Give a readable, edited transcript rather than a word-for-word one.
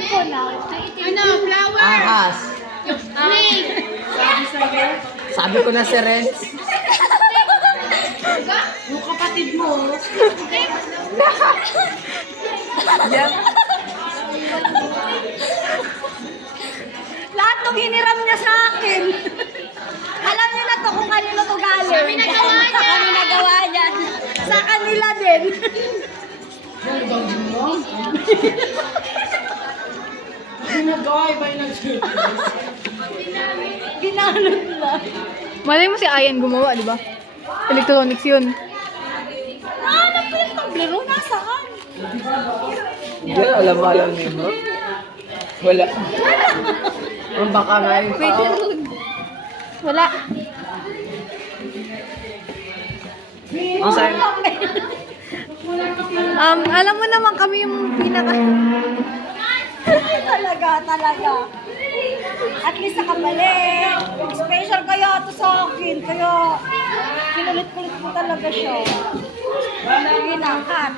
cellphone ah. Ano, flower? Ahas. Snake. Sabi ko na si Renz. Yung kapatid mo. Yan. Lahat ng hiniram niya sa akin. Alam niyo na to kung kanino to galing. Kami nagawa niya. Kami nagawa niya. Sa kanila din. Ginagawa, iba yung nag-surprise. Ginanot lang. Malay mo si Ayan gumawa, di ba? Electronics yun. Hanap ko yung tablero. Nasaan? Yan, alam niyo, bro. Wala. Ang baka nga yung tao. Wala. Ang sayo. Alam mo naman kami yung pinaka... Talaga. At least nakabalik. Special kaya ito sa akin. Kaya kinulit-kulit ko talaga siya. Sige na, cut.